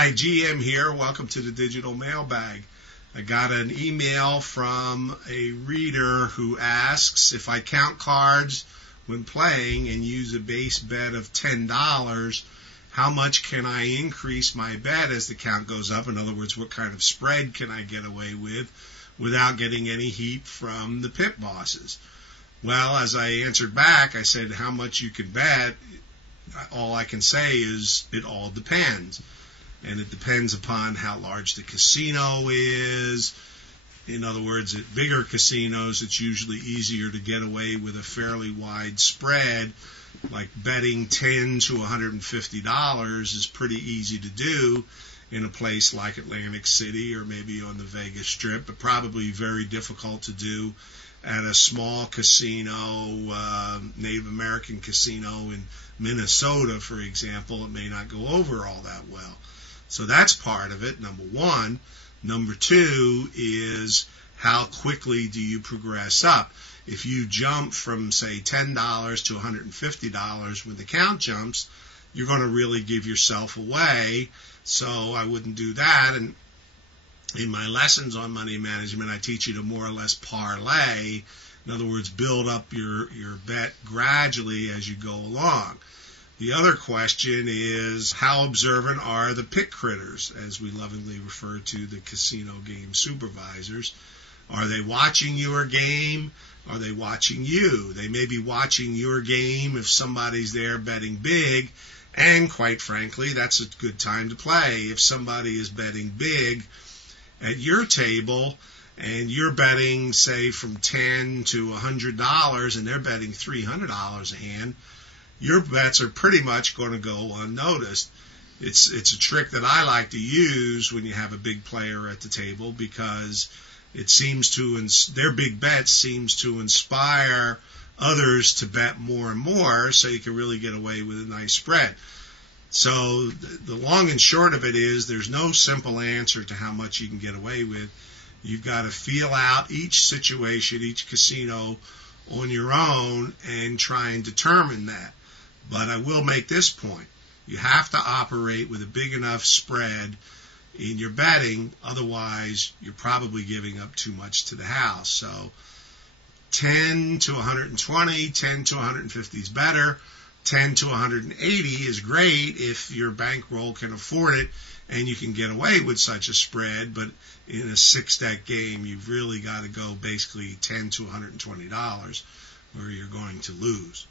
Hi, GM here. Welcome to the Digital Mailbag. I got an email from a reader who asks if I count cards when playing and use a base bet of $10, how much can I increase my bet as the count goes up? In other words, what kind of spread can I get away with without getting any heat from the pit bosses? Well, as I answered back, I said how much you can bet. All I can say is it all depends. And it depends upon how large the casino is. In other words, at bigger casinos, it's usually easier to get away with a fairly wide spread. Like betting $10 to $150 is pretty easy to do in a place like Atlantic City or maybe on the Vegas Strip, but probably very difficult to do at a small casino, Native American casino in Minnesota, for example. It may not go over all that well. So that's part of it, number one. Number two is how quickly do you progress up? If you jump from, say, $10 to $150 when the count jumps, you're going to really give yourself away. So I wouldn't do that. And in my lessons on money management, I teach you to more or less parlay. In other words, build up your bet gradually as you go along. The other question is, how observant are the pit critters, as we lovingly refer to the casino game supervisors? Are they watching your game? Are they watching you? They may be watching your game if somebody's there betting big, and quite frankly, that's a good time to play. If somebody is betting big at your table and you're betting, say, from $10 to $100 and they're betting $300 a hand, your bets are pretty much going to go unnoticed. It's a trick that I like to use when you have a big player at the table, because it seems to their big bets seems to inspire others to bet more and more, so you can really get away with a nice spread. So the long and short of it is there's no simple answer to how much you can get away with. You've got to feel out each situation, each casino on your own and try and determine that. But I will make this point. You have to operate with a big enough spread in your betting, otherwise you're probably giving up too much to the house. So 10 to 120, 10 to 150 is better. 10 to 180 is great if your bankroll can afford it and you can get away with such a spread. But in a 6-deck game, you've really got to go basically $10 to $120 or you're going to lose.